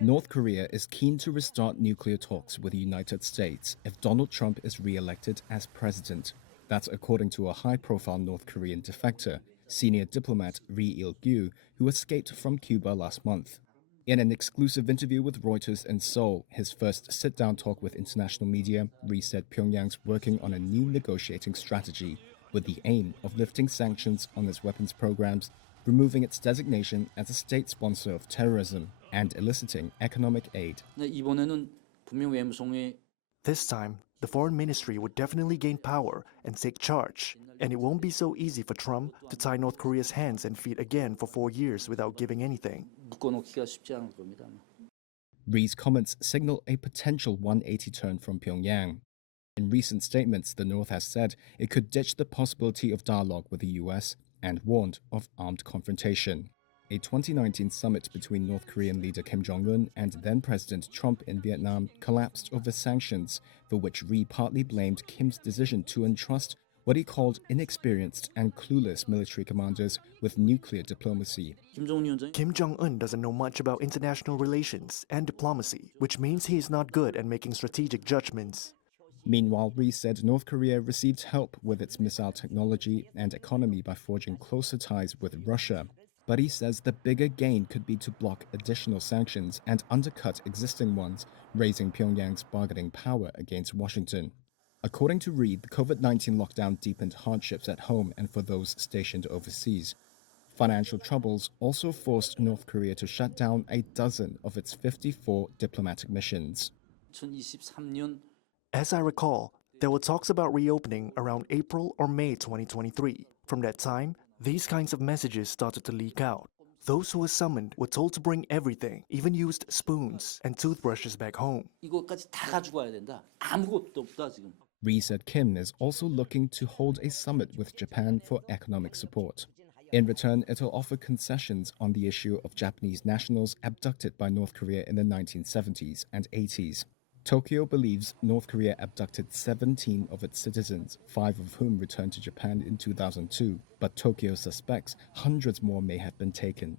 North Korea is keen to restart nuclear talks with the United States if Donald Trump is re-elected as president. That's according to a high-profile North Korean defector, senior diplomat Ri Il-gyu, who escaped from Cuba last month. In an exclusive interview with Reuters in Seoul, his first sit-down talk with international media, Ri said Pyongyang's working on a new negotiating strategy with the aim of lifting sanctions on its weapons programs, removing its designation as a state sponsor of terrorism, and eliciting economic aid. This time, the foreign ministry would definitely gain power and take charge, and it won't be so easy for Trump to tie North Korea's hands and feet again for 4 years without giving anything. Ri's comments signal a potential 180 turn from Pyongyang. In recent statements, the North has said it could ditch the possibility of dialogue with the US and warned of armed confrontation. A 2019 summit between North Korean leader Kim Jong-un and then-President Trump in Vietnam collapsed over sanctions, for which Ri partly blamed Kim's decision to entrust what he called inexperienced and clueless military commanders with nuclear diplomacy. Kim Jong-un doesn't know much about international relations and diplomacy, which means he is not good at making strategic judgments. Meanwhile, Ri said North Korea received help with its missile technology and economy by forging closer ties with Russia. But he says the bigger gain could be to block additional sanctions and undercut existing ones, raising Pyongyang's bargaining power against Washington. According to Ri, the COVID-19 lockdown deepened hardships at home and for those stationed overseas. Financial troubles also forced North Korea to shut down a dozen of its 54 diplomatic missions. As I recall, there were talks about reopening around April or May 2023. From that time, these kinds of messages started to leak out. Those who were summoned were told to bring everything, even used spoons and toothbrushes back home. Ri said Kim is also looking to hold a summit with Japan for economic support. In return, it'll offer concessions on the issue of Japanese nationals abducted by North Korea in the 1970s and 80s. Tokyo believes North Korea abducted 17 of its citizens, 5 of whom returned to Japan in 2002, but Tokyo suspects hundreds more may have been taken.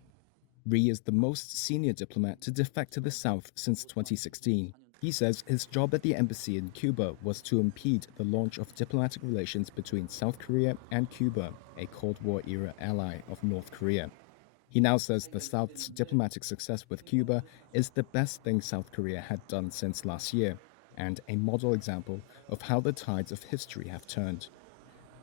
Ri is the most senior diplomat to defect to the South since 2016. He says his job at the embassy in Cuba was to impede the launch of diplomatic relations between South Korea and Cuba, a Cold War-era ally of North Korea. He now says the South's diplomatic success with Cuba is the best thing South Korea had done since last year, and a model example of how the tides of history have turned.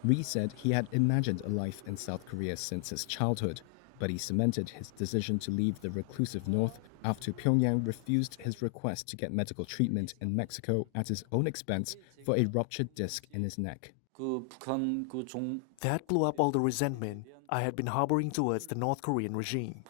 Ri said he had imagined a life in South Korea since his childhood, but he cemented his decision to leave the reclusive North after Pyongyang refused his request to get medical treatment in Mexico at his own expense for a ruptured disc in his neck. That blew up all the resentment I had been harboring towards the North Korean regime.